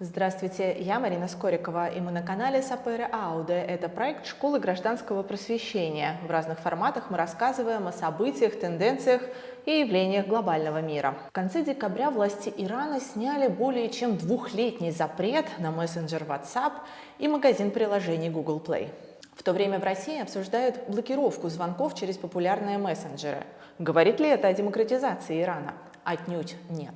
Здравствуйте, я Марина Скорикова, и мы на канале Сапере Ауде. Это проект школы гражданского просвещения. В разных форматах мы рассказываем о событиях, тенденциях и явлениях глобального мира. В конце декабря власти Ирана сняли более чем двухлетний запрет на мессенджер WhatsApp и магазин приложений Google Play. В то время в России обсуждают блокировку звонков через популярные мессенджеры. Говорит ли это о демократизации Ирана? Отнюдь нет.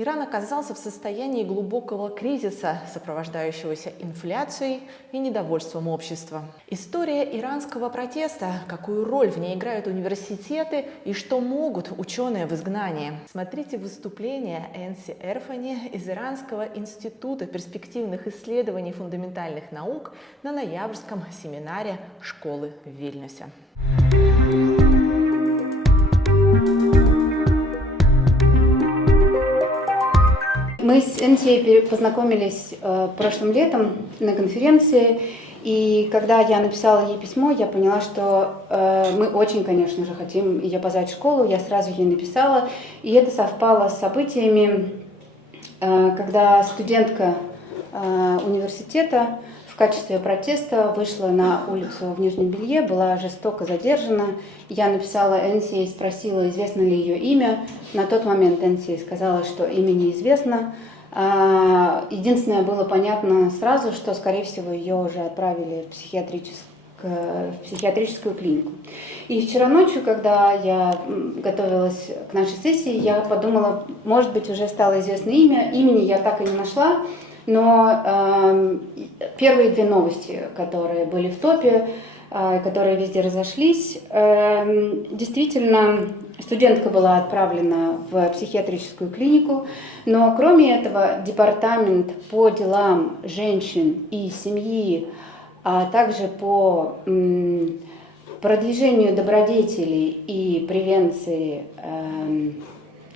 Иран оказался в состоянии глубокого кризиса, сопровождающегося инфляцией и недовольством общества. История иранского протеста, какую роль в ней играют университеты и что могут ученые в изгнании. Смотрите выступление Энси Эрфани из Иранского института перспективных исследований фундаментальных наук на ноябрьском семинаре школы в Вильнюсе. Мы с Энси познакомились прошлым летом на конференции, и когда я написала ей письмо, я поняла, что мы очень, конечно же, хотим ее позвать в школу. Я сразу ей написала, и это совпало с событиями, когда студентка университета в качестве протеста вышла на улицу в нижнем белье, была жестоко задержана. Я написала Энси и спросила, известно ли ее имя. На тот момент Энси сказала, что имя неизвестно. Единственное, было понятно сразу, что, скорее всего, ее уже отправили в психиатрическую клинику. И вчера ночью, когда я готовилась к нашей сессии, я подумала, может быть, уже стало известно имя. Имени я так и не нашла. Но первые две новости, которые были в топе, которые везде разошлись, действительно, студентка была отправлена в психиатрическую клинику, но кроме этого департамент по делам женщин и семьи, а также по продвижению добродетелей и превенции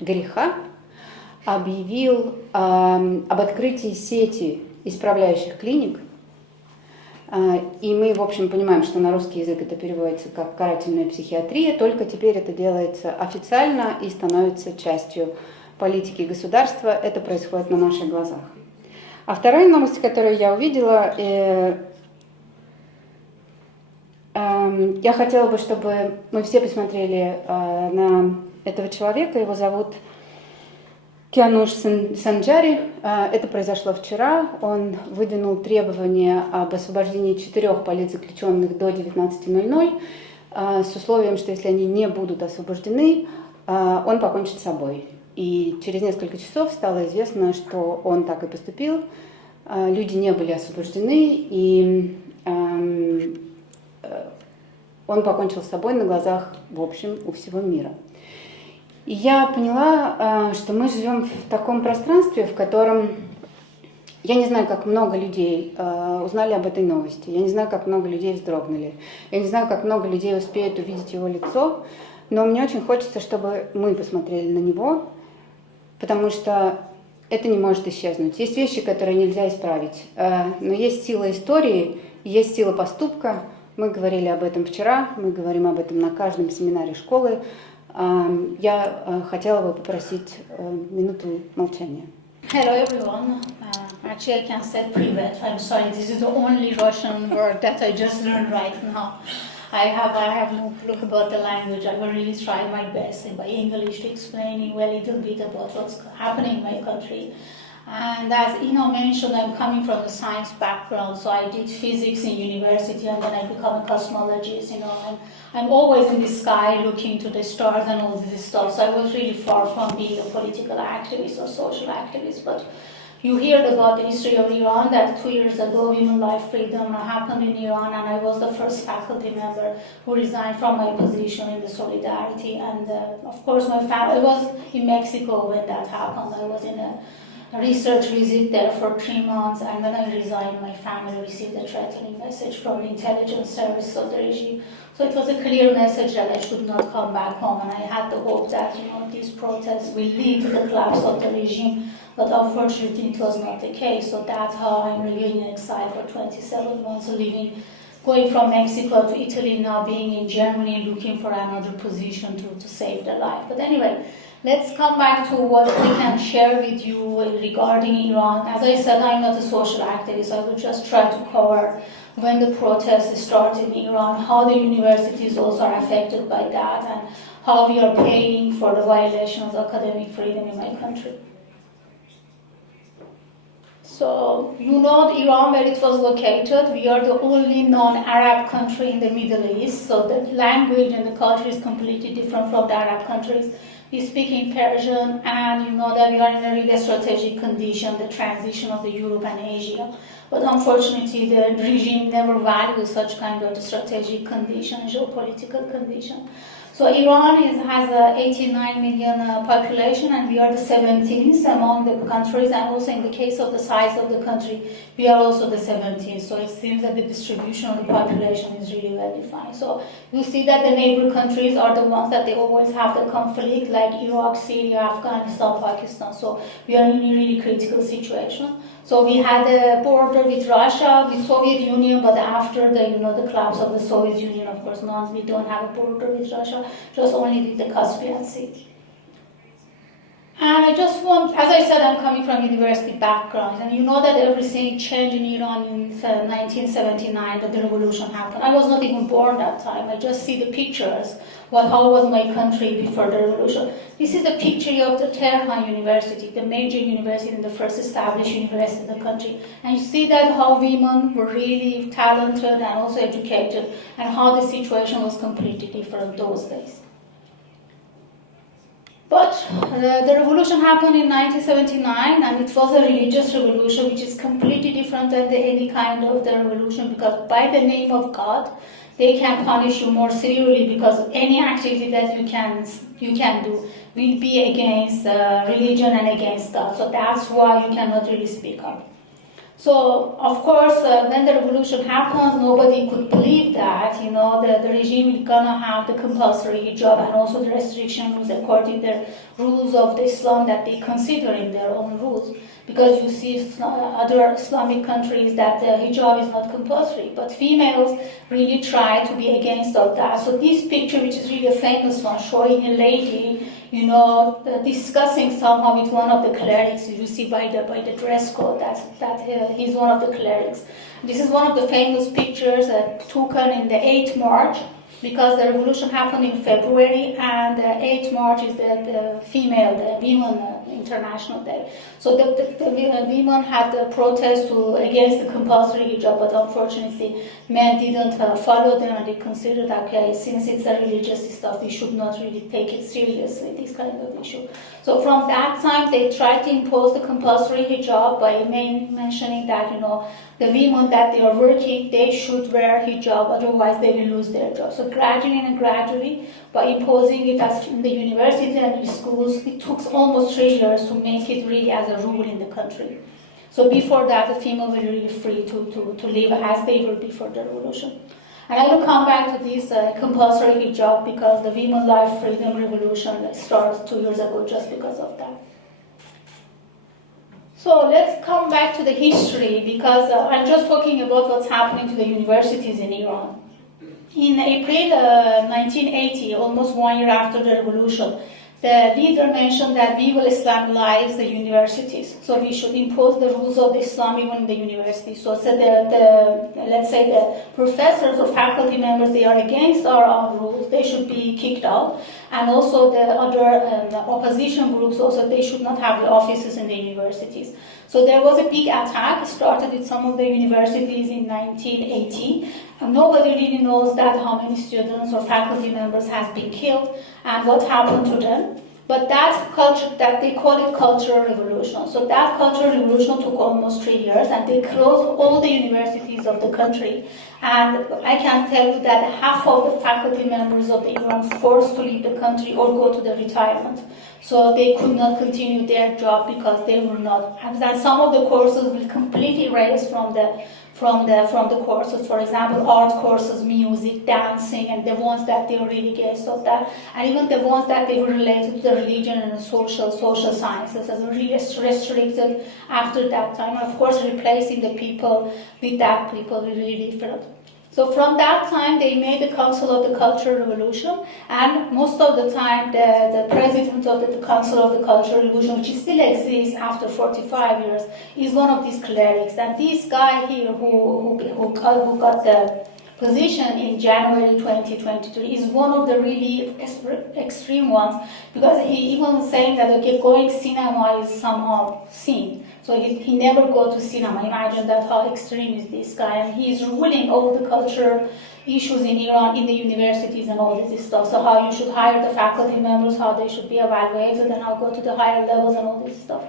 греха объявил об открытии сети исправляющих клиник. И мы, в общем, понимаем, что на русский язык это переводится как карательная психиатрия, только теперь это делается официально и становится частью политики государства. Это происходит на наших глазах. А вторая новость, которую я увидела, я хотела бы, чтобы мы все посмотрели на этого человека. Его зовут Киануш Санджари. Это произошло вчера. Он выдвинул требования об освобождении 4 политзаключенных до 19:00 с условием, что если они не будут освобождены, он покончит с собой. И через несколько часов стало известно, что он так и поступил. Люди не были освобождены, и он покончил с собой на глазах, в общем, у всего мира. И я поняла, что мы живем в таком пространстве, в котором я не знаю, как много людей узнали об этой новости, я не знаю, как много людей вздрогнули, я не знаю, как много людей успеют увидеть его лицо, но мне очень хочется, чтобы мы посмотрели на него, потому что это не может исчезнуть. Есть вещи, которые нельзя исправить, но есть сила истории, есть сила поступка. Мы говорили об этом вчера, мы говорим об этом на каждом семинаре школы. Я хотела бы попросить минуту молчания. Hello everyone. Actually, I can say привет. I'm sorry, this is the only Russian word that I just learned right now. I have no clue about the language. I will really try my best in my English to explain a little bit about what's happening in my country. And as Ina mentioned, I'm coming from a science background, so I did physics in university and then I became a cosmologist, and I'm always in the sky looking to the stars and all this stuff, so I was really far from being a political activist or social activist. But you heard about the history of Iran, that 2 years ago women life freedom happened in Iran, and I was the first faculty member who resigned from my position in the Solidarity. And of course my family, I was in Mexico when that happened. I was in a research visit there for 3 months, and when I resigned, my family received a threatening message from the intelligence service of the regime. So it was a clear message that I should not come back home, and I had the hope that these protests will lead to the collapse of the regime, but unfortunately it was not the case. So that's how I'm living in exile for 27 months, going from Mexico to Italy, now being in Germany, looking for another position to save the life. But anyway, let's come back to what we can share with you regarding Iran. As I said, I'm not a social activist. I will just try to cover when the protests started in Iran, how the universities also are affected by that, and how we are paying for the violation of academic freedom in my country. So, you know Iran, where it was located, we are the only non-Arab country in the Middle East, so the language and the culture is completely different from the Arab countries. We speak in Persian, and you know that we are in a really strategic condition, the transition of the Europe and Asia. But unfortunately, the regime never values such kind of strategic condition, geopolitical condition. So Iran has a 89 million population, and we are the 17th among the countries, and also in the case of the size of the country, we are also the 17th. So it seems that the distribution of the population is really well defined. So you see that the neighbor countries are the ones that they always have the conflict, like Iraq, Syria, Afghanistan, Pakistan. So we are in a really critical situation. So we had a border with Russia, with Soviet Union, but after the collapse of the Soviet Union, of course, now we don't have a border with Russia, just only with the Caspian Sea. And I just want, as I said, I'm coming from university background, and you know that everything changed in Iran in 1979, that the revolution happened. I was not even born that time. I just see the pictures, how was my country before the revolution. This is a picture of the Tehran University, the major university and the first established university in the country. And you see that how women were really talented and also educated, and how the situation was completely different those days. But the revolution happened in 1979, and it was a religious revolution, which is completely different than any kind of the revolution, because by the name of God, they can punish you more severely, because any activity that you can do will be against religion and against God. So that's why you cannot really speak up. So, of course, when the revolution happens, nobody could believe that, the regime is gonna have the compulsory hijab and also the restrictions according to the rules of the Islam that they consider in their own rules. Because you see other Islamic countries that the hijab is not compulsory, but females really try to be against all that. So this picture, which is really a famous one, showing a lady, discussing somehow with one of the clerics. You see by the dress code that he's one of the clerics. This is one of the famous pictures taken in the 8th March, because the revolution happened in February, and 8th March is the Women International Day. So the women had the protest against the compulsory hijab, but unfortunately men didn't follow them, and they considered, okay, since it's a religious stuff, we should not really take it seriously, this kind of issue. So from that time, they tried to impose the compulsory hijab by mentioning that, the women that they are working, they should wear hijab, otherwise they will lose their job. So gradually, by imposing it as in the university and in schools, it took almost 3 years to make it really as a rule in the country. So before that, the females were really free to live as they were before the revolution. And I will come back to this compulsory hijab, because the women life freedom revolution started 2 years ago just because of that. So let's come back to the history, because I'm just talking about what's happening to the universities in Iran. In April 1980, almost 1 year after the revolution, the leader mentioned that we will Islamize the universities. So we should impose the rules of Islam even in the university. So let's say the professors or faculty members, they are against our own rules, they should be kicked out. And also the other opposition groups, also they should not have the offices in the universities. So there was a big attack, started with some of the universities in 1980. And nobody really knows that how many students or faculty members have been killed and what happened to them. But that culture, that they call it cultural revolution. So that cultural revolution took almost 3 years, and they closed all the universities of the country. And I can tell you that half of the faculty members of the Iran forced to leave the country or go to the retirement. So they could not continue their job because they were not. And some of the courses will completely erase from the courses. For example, art courses, music, dancing, and the ones that they were really against of that, and even the ones that they were related to the religion and the social sciences, as really restricted after that time. Of course, replacing the people with that people really different. So from that time, they made the Council of the Cultural Revolution, and most of the time, the president of the Council of the Cultural Revolution, which still exists after 45 years, is one of these clerics. And this guy here, who got the position in January 2023, is one of the really extreme ones, because he even saying that, okay, going cinema is somehow sin. So he never go to cinema. Imagine that, how extreme is this guy. And he's ruling all the cultural issues in Iran, in the universities and all this stuff. So how you should hire the faculty members, how they should be evaluated, and how go to the higher levels and all this stuff.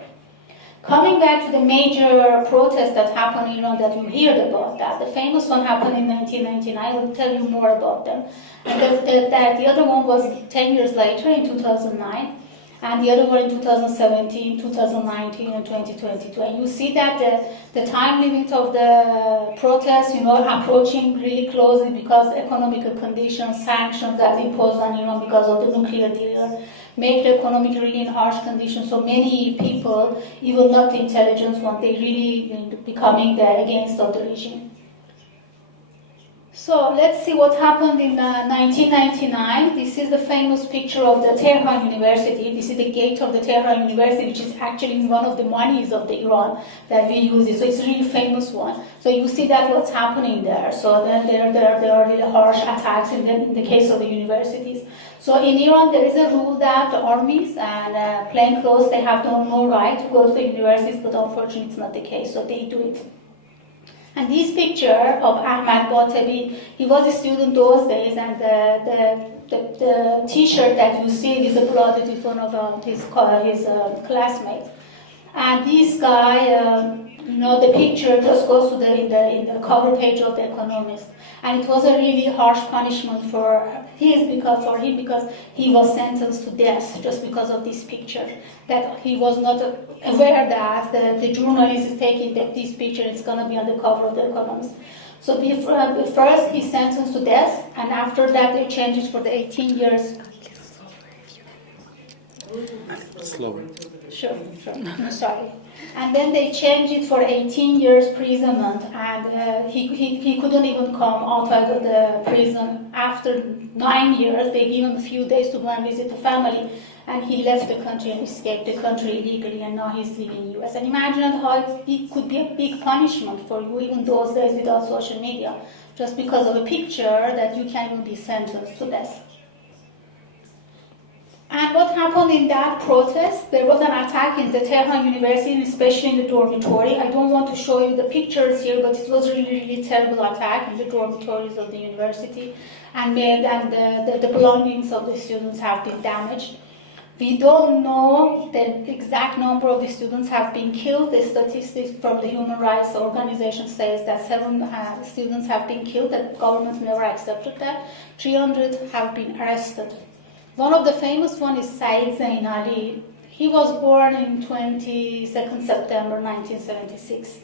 Coming back to the major protests that happened in Iran that you heard about, that the famous one happened in 1999. I will tell you more about them. And the other one was 10 years later in 2009. And the other one in 2017, 2019, and 2022. And you see that the time limit of the protests, approaching really closely because economic conditions, sanctions that imposed on Iran because of the nuclear deal, make the economic really in harsh conditions. So many people, even not the intelligence one, they really becoming against of the regime. So let's see what happened in 1999. This is the famous picture of the Tehran University. This is the gate of the Tehran University, which is actually one of the monies of the Iran that we use it. So it's a really famous one. So you see that what's happening there. So then there are really harsh attacks in the case of the universities. So in Iran, there is a rule that the armies and plainclothes, they have no right to go to the universities, but unfortunately it's not the case, so they do it. And this picture of Ahmad Batabi, he was a student those days, and the T-shirt that you see is applauded with one of his classmates. And this guy, the picture just goes to in the cover page of The Economist. And it was a really harsh punishment for him because he was sentenced to death just because of this picture. That he was not aware that the journalist is taking this picture, it's going to be on the cover of The Economist. So first he's sentenced to death, and after that they changed it for the 18 years. Slower. Sure. I'm sorry. And then they changed it for 18 years imprisonment, and he couldn't even come outside of the prison. After 9 years, they gave him a few days to go and visit the family, and he left the country and escaped the country illegally, and now he's living in the US. And imagine how it could be a big punishment for you, even those days without social media, just because of a picture that you can't even be sentenced to death. And what happened in that protest, there was an attack in the Tehran University, especially in the dormitory. I don't want to show you the pictures here, but it was a really, really terrible attack in the dormitories of the university. And the belongings of the students have been damaged. We don't know the exact number of the students have been killed. The statistics from the human rights organization says that 7 students have been killed. The government never accepted that. 300 have been arrested. One of the famous one is Saeed Zain Ali. He was born in 22nd September 1976.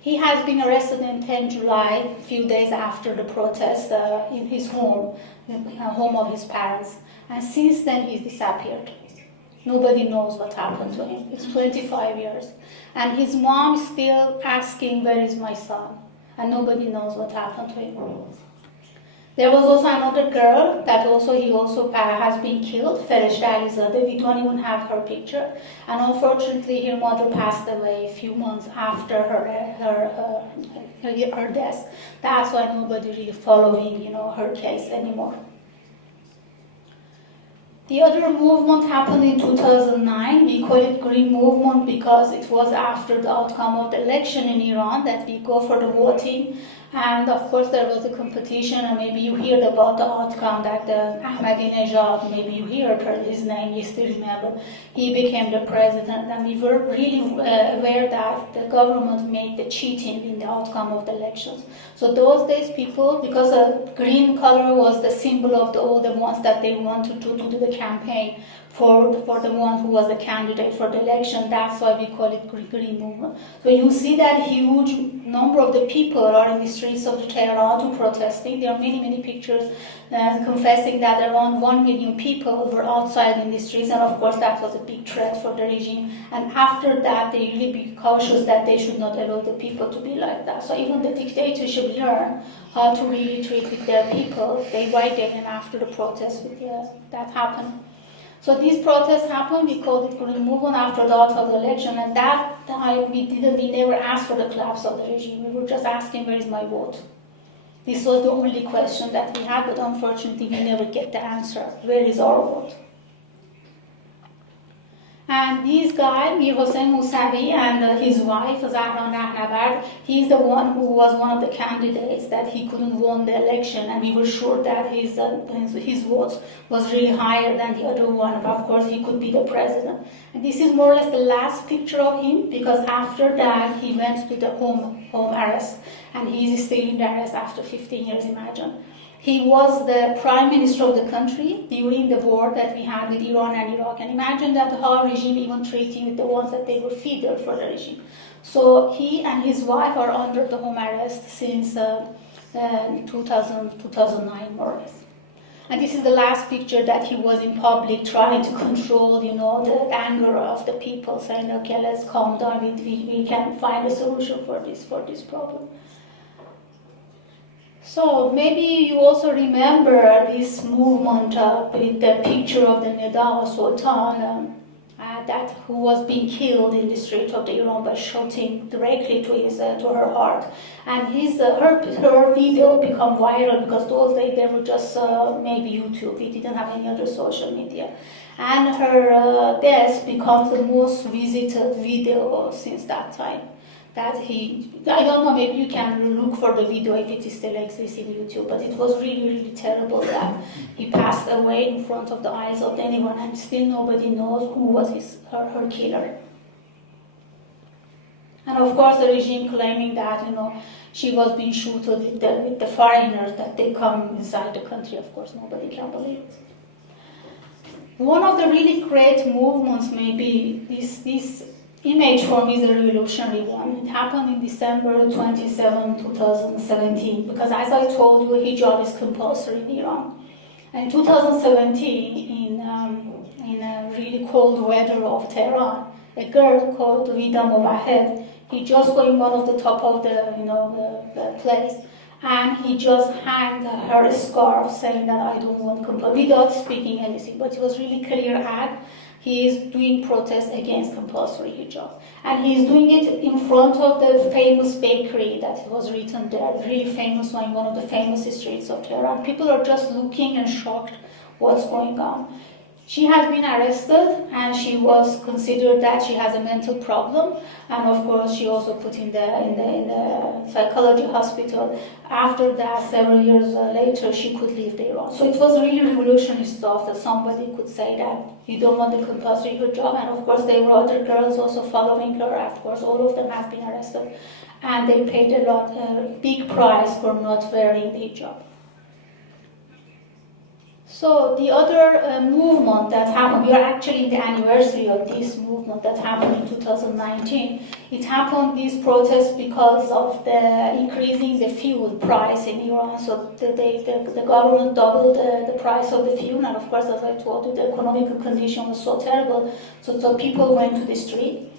He has been arrested on 10 July, a few days after the protest, in his home, the home of his parents. And since then he's disappeared. Nobody knows what happened to him. It's 25 years. And his mom is still asking, where is my son? And nobody knows what happened to him. There was also another girl that he also has been killed, Feresh Alizadeh. We don't even have her picture. And unfortunately, her mother passed away a few months after her death. That's why nobody really following, her case anymore. The other movement happened in 2009. We call it Green Movement because it was after the outcome of the election in Iran that we go for the voting. And of course there was a competition, and maybe you heard about the outcome that Ahmadinejad, maybe you heard his name, you still remember, he became the president, and we were really aware that the government made the cheating in the outcome of the elections. So those days people, because the green color was the symbol of all the ones that they wanted to do the campaign for the one who was the candidate for the election, that's why we call it Green Movement. So you see that huge number of the people are in the streets of Tehran to protesting. There are many, many pictures confessing that around 1 million people were outside in the streets, and of course that was a big threat for the regime. And after that, they really be cautious that they should not allow the people to be like that. So even the dictatorship learn how to really treat with their people day by day, and after the protests that happened. So these protests happened, we called it Green Movement after the outcome of the election, and that time we never asked for the collapse of the regime. We were just asking, where is my vote? This was the only question that we had, but unfortunately we never get the answer. Where is our vote? And this guy, Mir Hossein Mousavi, and his wife, Zahra Nahnabard, he's the one who was one of the candidates that he couldn't win the election, and we were sure that his vote was really higher than the other one. Of course, he could be the president. And this is more or less the last picture of him, because after that, he went to the home arrest, and he's still in the arrest after 15 years, imagine. He was the prime minister of the country during the war that we had with Iran and Iraq. And imagine that how regime even treating with the ones that they were feeder for the regime. So he and his wife are under the home arrest since 2009, more or less. And this is the last picture that he was in public trying to control, the anger of the people, saying, okay, let's calm down, we can find a solution for this problem. So maybe you also remember this movement with the picture of the Nida Sultan who was being killed in the street of Iran by shooting directly to her heart. And her video became viral because those days they were just maybe YouTube. We didn't have any other social media. And her death becomes the most visited video since that time. I don't know, maybe you can look for the video if it still exists in YouTube, but it was really, really terrible that he passed away in front of the eyes of anyone, and still nobody knows who was her killer. And of course the regime claiming that, she was being shot with the foreigners, that they come inside the country. Of course nobody can believe it. One of the really great movements, maybe this image for me is a revolutionary one. It happened in December 27, 2017, because as I told you, hijab is compulsory in Iran. And in 2017, in a really cold weather of Tehran, a girl called Vida Mowahed, he just going one of the top of the place, and he just hanged her scarf saying that I don't want compulsory, without speaking anything, but it was really clear ad. He is doing protests against compulsory hijab. And he is doing it in front of the famous bakery that was written there, really famous one, in one of the famous streets of Tehran. People are just looking and shocked what's going on. She has been arrested, and she was considered that she has a mental problem, and of course she also put in the psychology hospital. After that, several years later, she could leave Iran. So it was really revolutionary stuff that somebody could say that you don't want the compulsory hijab, and of course there were other girls also following her. Of course, all of them have been arrested, and they paid a big price for not wearing the hijab. So the other movement that happened, we are actually in the anniversary of this movement that happened in 2019. It happened, these protests, because of the increasing the fuel price in Iran. So the government doubled the price of the fuel, and of course, as I told you, the economic condition was so terrible, so people went to the street.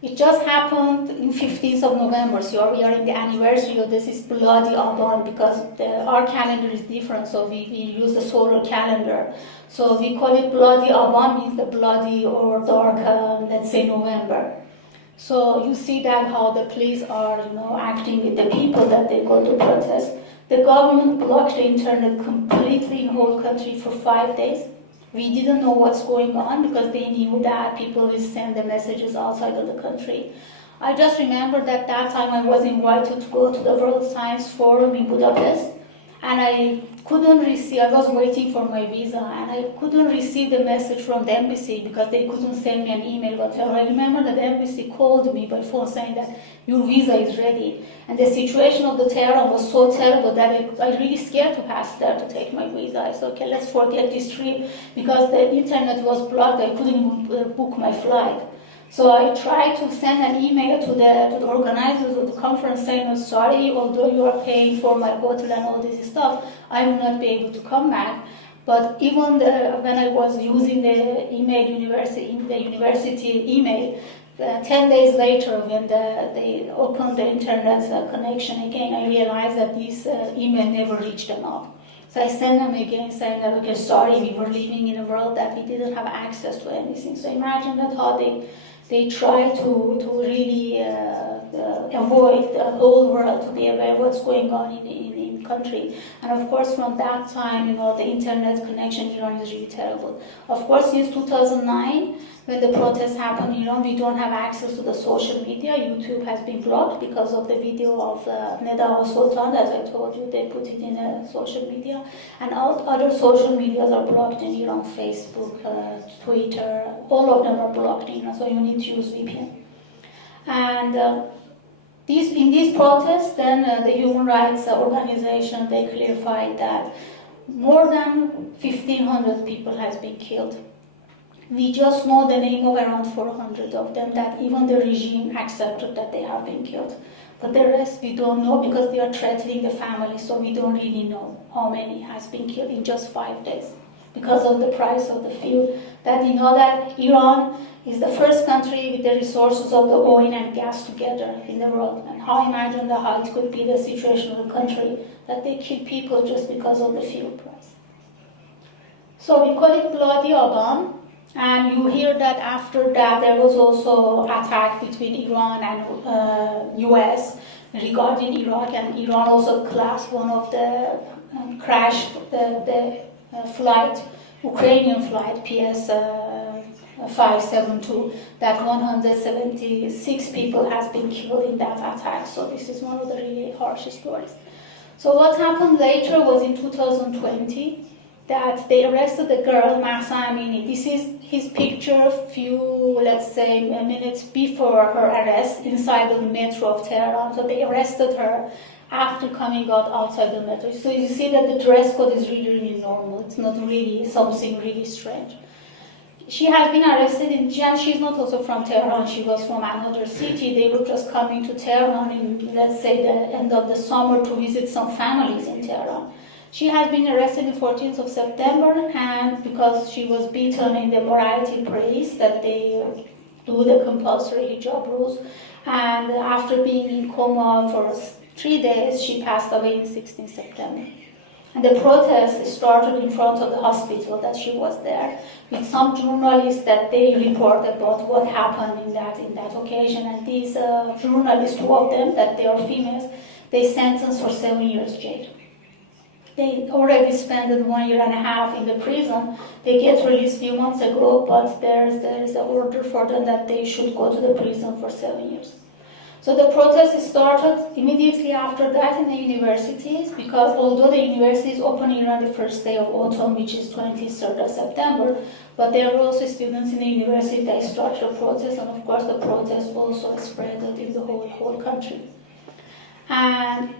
It just happened in 15th of November, so we are in the anniversary of this is Bloody Aban, because our calendar is different, so we use the solar calendar. So we call it Bloody Aban, means the bloody or dark, let's say November. So you see that how the police are, acting with the people that they go to protest. The government blocked the internet completely in the whole country for 5 days. We didn't know what's going on because they knew that people will send the messages outside of the country. I just remember that time I was invited to go to the World Science Forum in Budapest, and I was waiting for my visa, and I couldn't receive the message from the embassy because they couldn't send me an email whatever. I remember that the embassy called me by phone saying that your visa is ready. And the situation of the Tehran was so terrible that I was really scared to pass there to take my visa. I said, okay, let's forget this trip, because the internet was blocked. I couldn't even book my flight. So I tried to send an email to the organizers of the conference saying, "I'm sorry, although you are paying for my hotel and all this stuff, I will not be able to come back." But even when I was using the university email, 10 days later, when they opened the internet connection again, I realized that this email never reached them up. So I sent them again saying that, okay, sorry, we were living in a world that we didn't have access to anything. So imagine that how they try to really avoid the whole world to be aware of what's going on in the country. And of course, from that time, the internet connection in Iran is really terrible. Of course, since 2009, when the protests happened in Iran, we don't have access to the social media. YouTube has been blocked because of the video of Neda Sultan. As I told you, they put it in social media. And other social medias are blocked in Iran, Facebook, Twitter, all of them are blocked in Iran, so you need to use VPN. And in these protests, then the human rights organization, they clarified that more than 1,500 people has been killed. We just know the name of around 400 of them that even the regime accepted that they have been killed. But the rest we don't know because they are threatening the family, so we don't really know how many has been killed in just 5 days because of the price of the fuel. That that Iran is the first country with the resources of the oil and gas together in the world. And how imagine how it could be the situation of the country that they kill people just because of the fuel price. So we call it Bloody Aban. And you hear that after that there was also attack between Iran and US regarding Iraq, and Iran also crashed one of the flight, Ukrainian flight PS 572, that 176 people has been killed in that attack. So this is one of the really harsh stories. So what happened later was in 2020 that they arrested the girl Mahsa Amini. This is his picture few, let's say, minutes before her arrest inside the metro of Tehran. So they arrested her after coming out outside the metro. So you see that the dress code is really, really normal. It's not really something really strange. She has been arrested in Jan. She's not also from Tehran. She was from another city. They were just coming to Tehran in, let's say, the end of the summer to visit some families in Tehran. She has been arrested on 14th of September, and because she was beaten in the variety praise that they do the compulsory hijab rules, and after being in coma for 3 days, she passed away on 16th September. And the protest started in front of the hospital that she was there, with some journalists that they report about what happened in that occasion. And these journalists, 2 of them, that they are females, they sentenced for 7 years jail. They already spent 1.5 years in the prison. They get released a few months ago, but there is an order for them that they should go to the prison for 7 years. So the protest started immediately after that in the universities, because although the universities open in Iran the first day of autumn, which is 23rd of September, but there were also students in the university that started a protest, and of course the protest also spread in the whole country. And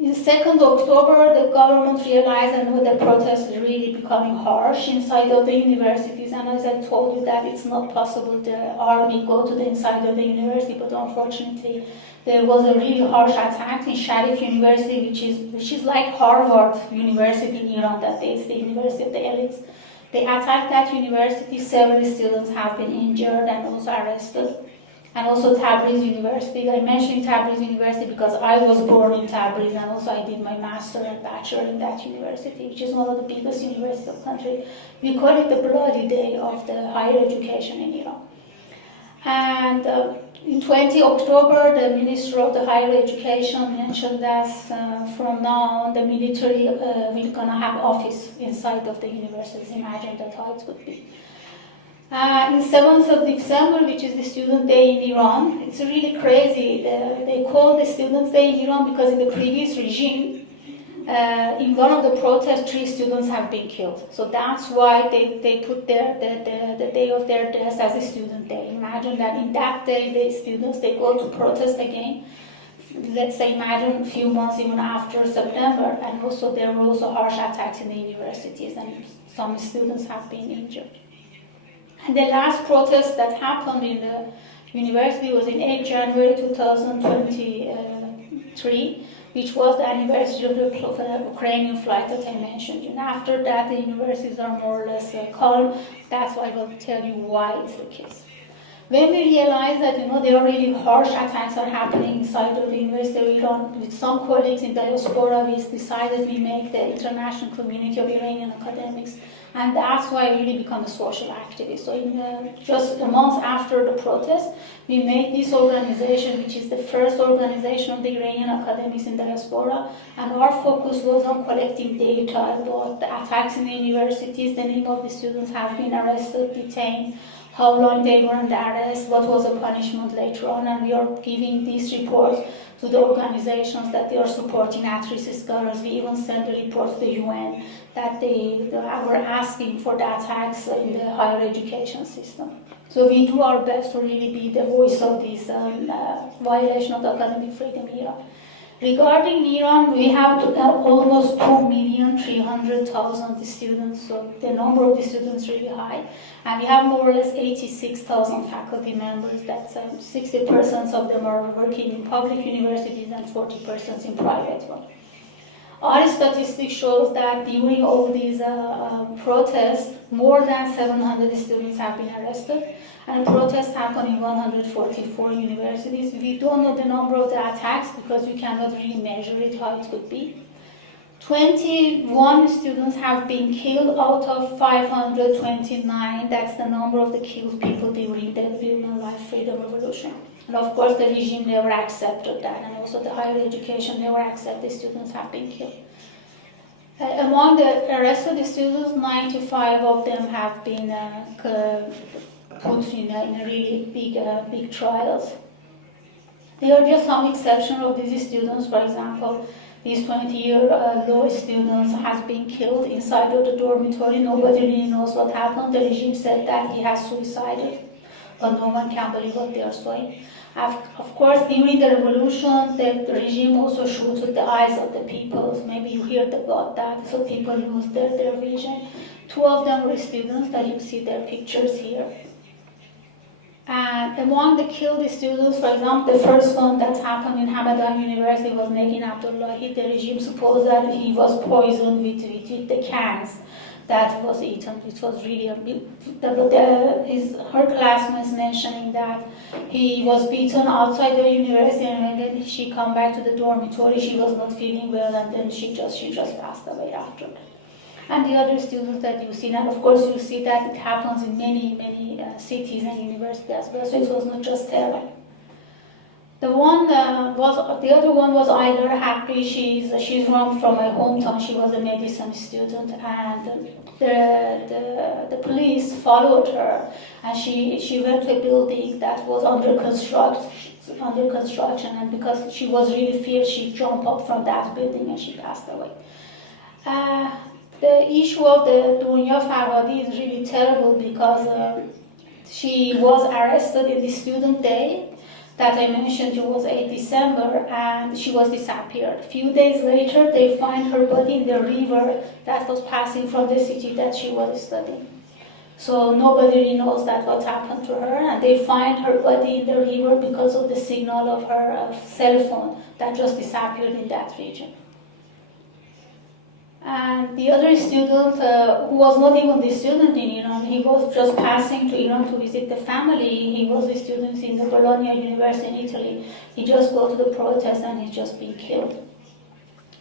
in 2nd October, the government realized that the protest is really becoming harsh inside of the universities. And as I told you, that it's not possible the army go to the inside of the university. But unfortunately, there was a really harsh attack in Sharif University, which is like Harvard University in Iran. That is the university of the elites. They attacked that university. Several students have been injured and also arrested. And also Tabriz University. I mentioned Tabriz University because I was born in Tabriz, and also I did my master and bachelor in that university, which is one of the biggest universities of the country. We call it the bloody day of the higher education in Iran. And in 20 October, the Minister of the Higher Education mentioned that from now on the military will gonna have office inside of the universities. Imagine that how it would be. In 7th of December, which is the Student Day in Iran, it's really crazy. They call the Students' Day in Iran because in the previous regime, in one of the protests, 3 students have been killed. So that's why they put the day of their death as a Student Day. Imagine that in that day, the students, they go to protest again. Let's say, imagine a few months even after September, and also there were also harsh attacks in the universities, and some students have been injured. And the last protest that happened in the university was in 8 January 2023, which was the anniversary of the Ukrainian flight that I mentioned. And after that, the universities are more or less calm. That's why I will tell you why it's the case. When we realized that there are really harsh attacks are happening inside of the University of Iran, with some colleagues in diaspora, we decided we make the international community of Iranian academics, and that's why I really become a social activist. So just a month after the protest, we made this organization, which is the first organization of the Iranian academics in diaspora, and our focus was on collecting data about the attacks in the universities, the name of the students have been arrested, detained, how long they were under arrest, what was the punishment later on, and we are giving these reports to the organizations that they are supporting at-risk scholars. We even sent a report to the UN that they were asking for the attacks in the higher education system. So we do our best to really be the voice of this violation of the academic freedom in Iran. Regarding Iran, we have almost 2,300,000 students, so the number of the students is really high. And we have more or less 86,000 faculty members. That's 60% of them are working in public universities and 40% in private ones. Our statistics shows that during all these protests, more than 700 students have been arrested, and protests happen in 144 universities. We don't know the number of the attacks because we cannot really measure it how it could be. 21 students have been killed out of 529. That's the number of the killed people during the Women's Life Freedom Revolution. And of course, the regime never accepted that, and also the higher education never accepted the students have been killed. Among the arrested students, 95 of them have been put in a really big trials. There are just some exceptions of these students. For example, these 20-year law students has been killed inside of the dormitory. Nobody really knows what happened. The regime said that he has suicided, but no one can believe what they are saying. Of course, during the revolution, the regime also shooted the eyes of the people. Maybe you heard about that, so people lose their vision. 2 of them were students that you see their pictures here. And among the killed students, for example, the first one that happened in Hamadan University was Negin Abdullahi. The regime supposed that he was poisoned with the cans that was eaten. It was really her classmates mentioning that he was beaten outside the university, and then she come back to the dormitory. She was not feeling well, and then she just passed away after that. And the other students that you see, and of course you see that it happens in many cities and universities as well. So it was not just Tehran. The other one was Aylar Haqqi. She's from my hometown. She was a medicine student, and the police followed her, and she went to a building that was under construction, and because she was really feared, she jumped up from that building and she passed away. The issue of the Dunya Farhadi is really terrible because she was arrested in the student day that I mentioned. It was 8 December, and she was disappeared. A few days later, they find her body in the river that was passing from the city that she was studying. So nobody really knows that what happened to her, and they find her body in the river because of the signal of her cell phone that just disappeared in that region. And the other student, who was not even the student in Iran, he was just passing to Iran to visit the family. He was a student in the Bologna University in Italy. He just go to the protest and he's just been killed.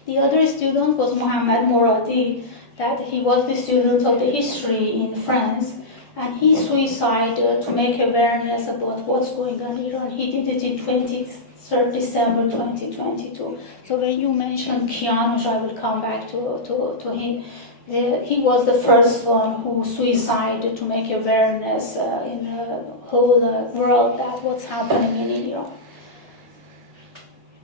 The other student was Mohammad Moradi, that he was the student of the history in France, and he suicided to make awareness about what's going on in Iran. He did it in 23rd December 2022. So when you mentioned Kianush, I will come back to him. He was the first one who suicided to make awareness in the whole world that what's happening in Iran.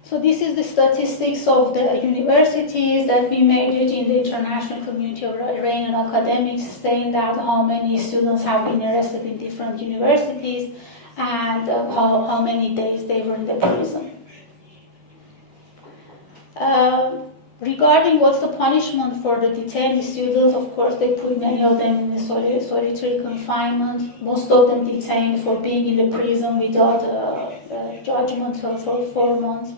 So this is the statistics of the universities that we made it in the international community of Iranian academics, saying that how many students have been arrested in different universities and how many days they were in the prison. Regarding what's the punishment for the detained students, of course, they put many of them in the solitary confinement, most of them detained for being in the prison without judgment for 4 months.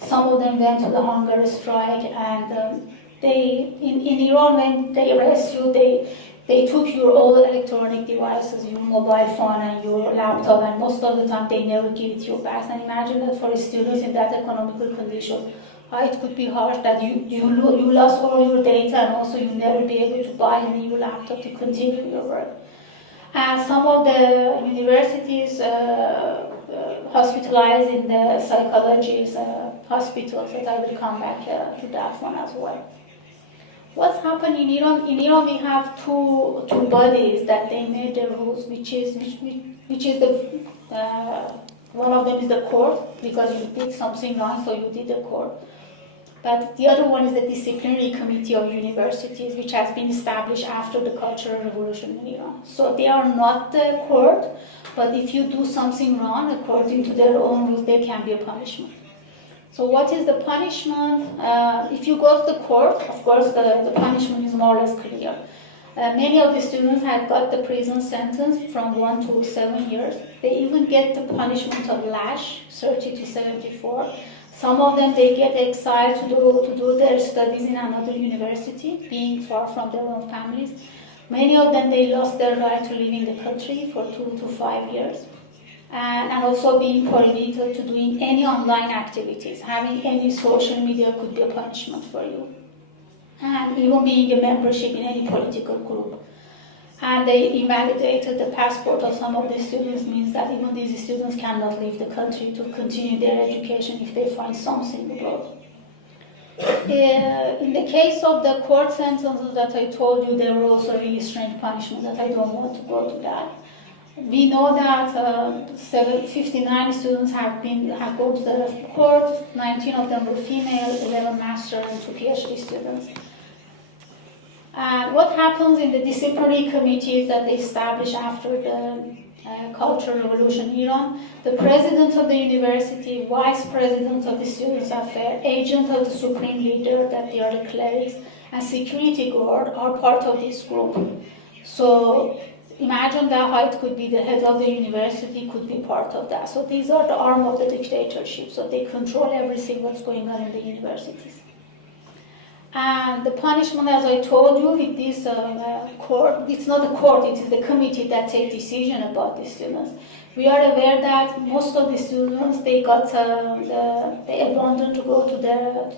Some of them went to the hunger strike, and in Iran, when they arrest you, they took your all electronic devices, your mobile phone and your laptop, and most of the time they never give it you back. And imagine that for students in that economical condition, it could be harsh that you lost all your data, and also you never be able to buy a new laptop to continue your work. And some of the universities hospitalized in the psychologists hospitals, that I will come back to that one as well. What's happened in Iran? In Iran, we have two bodies that they made the rules, which is the one of them is the court, because you did something wrong, so you did the court. But the other one is the disciplinary committee of universities, which has been established after the Cultural Revolution in Iran. So they are not the court, but if you do something wrong, according to their own rules, there can be a punishment. So what is the punishment? If you go to the court, of course, the punishment is more or less clear. Many of the students have got the prison sentence from 1 to 7 years. They even get the punishment of lash, 30 to 74. Some of them, they get exiled to do their studies in another university, being far from their own families. Many of them, they lost their right to live in the country for 2 to 5 years. And also being prohibited to doing any online activities. Having any social media could be a punishment for you. And even being a membership in any political group. And they invalidated the passport of some of the students, means that even these students cannot leave the country to continue their education if they find something abroad. In the case of the court sentences that I told you, there were also really strange punishments that I don't want to go to that. We know that 59 students have gone to the court, 19 of them were female, 11 master and 2 PhD students. What happens in the disciplinary committees that they established after the Cultural Revolution in Iran? The president of the university, vice president of the students' affairs, agent of the supreme leader, that they are the clerics, and security guard are part of this group. So imagine that how it could be the head of the university could be part of that. So these are the arm of the dictatorship. So they control everything what's going on in the universities. And the punishment, as I told you, with this court, it's not a court, it is the committee that takes decision about the students. We are aware that most of the students, they abandoned to go to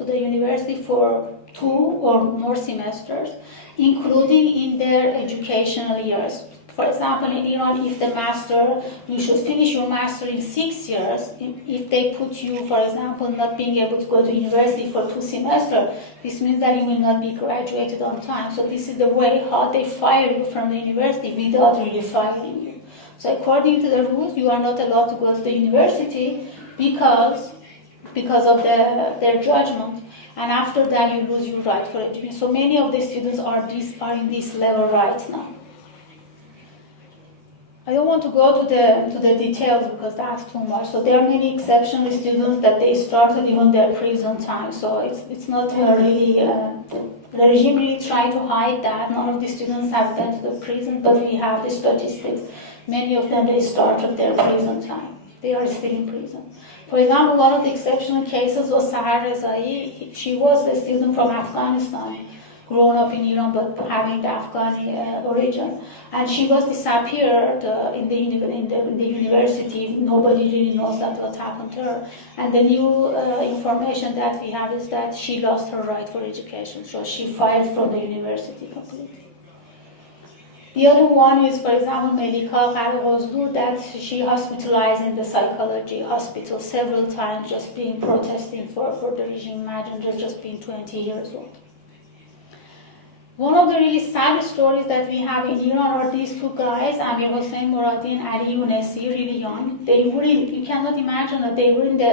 the university for 2 or more semesters, including in their educational years. For example, in Iran, if the master, you should finish your master in 6 years. If they put you, for example, not being able to go to university for 2 semesters, this means that you will not be graduated on time. So this is the way how they fire you from the university without really firing you. So according to the rules, you are not allowed to go to the university because of their judgment. And after that, you lose your right for education. So many of the students are in this level right now. I don't want to go to the details because that's too much. So there are many exceptional students that they started even their prison time. So it's not really, the regime really tried to hide that. None of the students have gone to the prison, but we have the statistics. Many of them, they started their prison time. They are still in prison. For example, one of the exceptional cases was Sahar Rezai. She was a student from Afghanistan, grown up in Iran but having the Afghani origin, and she was disappeared in the university. Nobody really knows that what happened to her. And the new information that we have is that she lost her right for education, so she fired from the university completely. The other one is, for example, Melika Qaragozlur, that she hospitalized in the psychology hospital several times, just being protesting for the regime. Imagine just being 20 years old. One of the really sad stories that we have in Iran are these two guys, Amir Hossein Moradi and Ali Younesi, really young. You cannot imagine that they were in the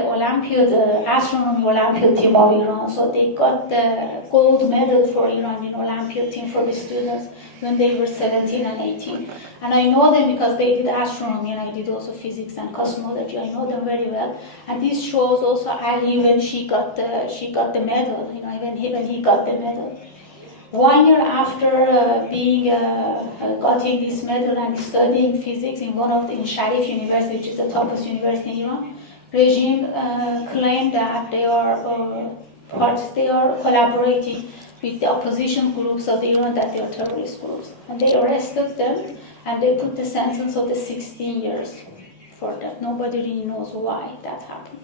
astronomy Olympiad team of Iran. So they got the gold medal for Iran in Olympiad team for the students when they were 17 and 18. And I know them because they did astronomy and I did also physics and cosmology. I know them very well. And this shows also Ali when she got the medal, when he got the medal. 1 year after getting this medal and studying physics in Sharif University, which is the topest university in Iran, regime claimed that they are collaborating with the opposition groups of Iran, that they are terrorist groups. And they arrested them and they put the sentence of the 16 years for that. Nobody really knows why that happened.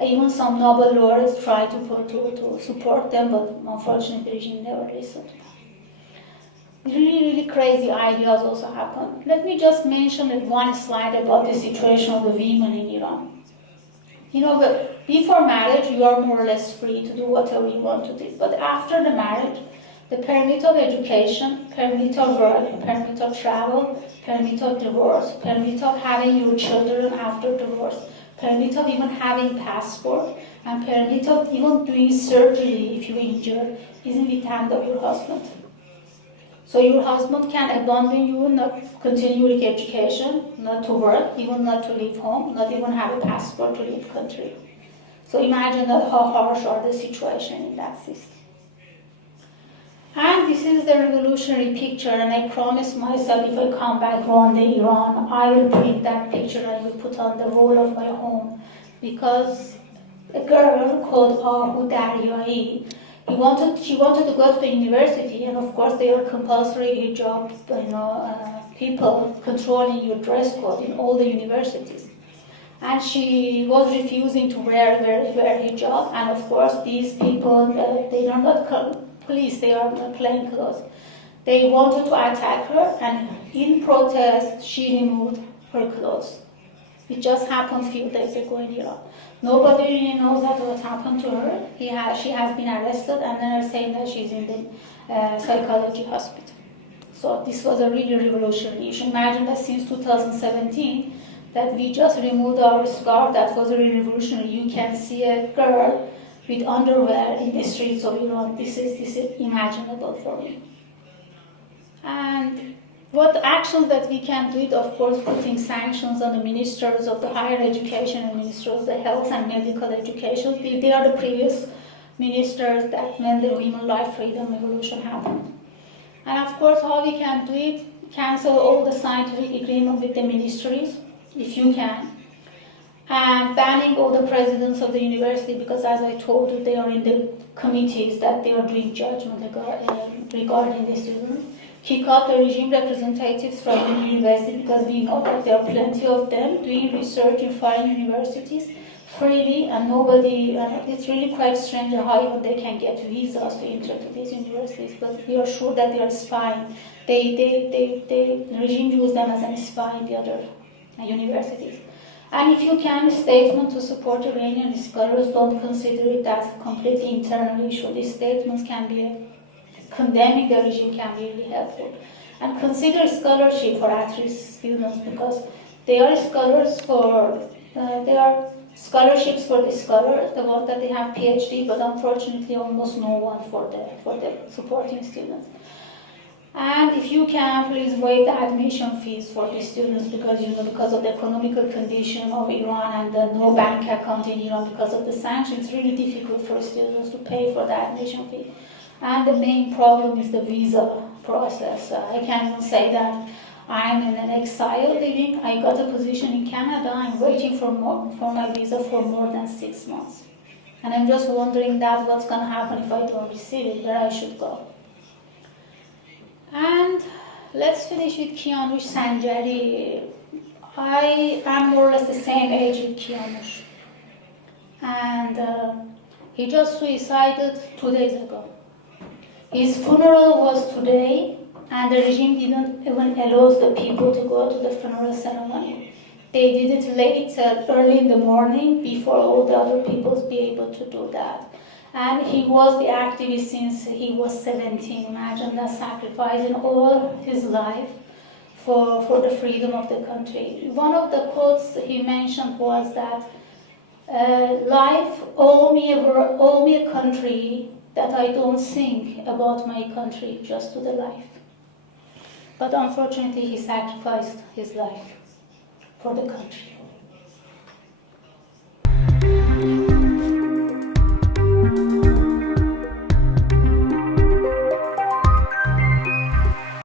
Even some Nobel laureates tried to support them, but unfortunately the regime never listened to them. Really, really crazy ideas also happen. Let me just mention one slide about the situation of the women in Iran. Before marriage, you are more or less free to do whatever you want to do. But after the marriage, the permit of education, permit of work, permit of travel, permit of divorce, permit of having your children after divorce, permit of even having passport, and permit of even doing surgery if you're injured is in the hand of your husband. So your husband can abandon you, not continue your education, not to work, even not to leave home, not even have a passport to leave country. So imagine how harsh are the situation in that system. And this is the revolutionary picture, and I promised myself if I come back one day Iran, I will print that picture and I will put on the wall of my home. Because a girl called Ahu Daryai, she wanted to go to the university, and of course there are compulsory hijab, people controlling your dress code in all the universities. And she was refusing to wear hijab, and of course these people, they are not police, they are plain clothes. They wanted to attack her, and in protest, she removed her clothes. It just happened a few days ago in Iran. Nobody really knows what happened to her. She has been arrested, and then they're saying that she's in the psychology hospital. So this was a really revolutionary. You should imagine that since 2017, that we just removed our scarf. That was really revolutionary. You can see a girl with underwear in the streets of Iran. This is imaginable for me. And what actions that we can do it, of course, putting sanctions on the ministers of the higher education and ministers of the health and medical education. They are the previous ministers that when the women life freedom revolution happened. And of course, how we can do it, cancel all the scientific agreement with the ministries, if you can. And banning all the presidents of the university, because as I told you, they are in the committees that they are doing judgment regarding the students. Kick out the regime representatives from the university, because we know that there are plenty of them doing research in foreign universities freely, and nobody, it's really quite strange how even they can get visas to enter to these universities, but we are sure that they are spying. The regime uses them as a spy in the other universities. And if you can, a statement to support Iranian scholars, don't consider it as a completely internal issue. These statements can be condemning the regime can be really helpful. And consider scholarship for at-risk students, because they are scholars they are scholarships for the scholars, the ones that they have PhD, but unfortunately almost no one for the supporting students. And if you can, please waive the admission fees for the students, because because of the economical condition of Iran and the no bank account in Iran because of the sanctions, it's really difficult for students to pay for the admission fee. And the main problem is the visa process. I can even say that I'm in an exile living. I got a position in Canada. I'm waiting for my visa for more than 6 months. And I'm just wondering that what's going to happen if I don't receive it, where I should go. And let's finish with Kianush Sanjari. I am more or less the same age with Kianush. And he just suicided 2 days ago. His funeral was today, and the regime didn't even allow the people to go to the funeral ceremony. They did it late, early in the morning, before all the other people be able to do that. And he was the activist since he was 17. Imagine that, sacrificing all his life for the freedom of the country. One of the quotes he mentioned was that life owe me a country that I don't think about my country just to the life. But unfortunately he sacrificed his life for the country.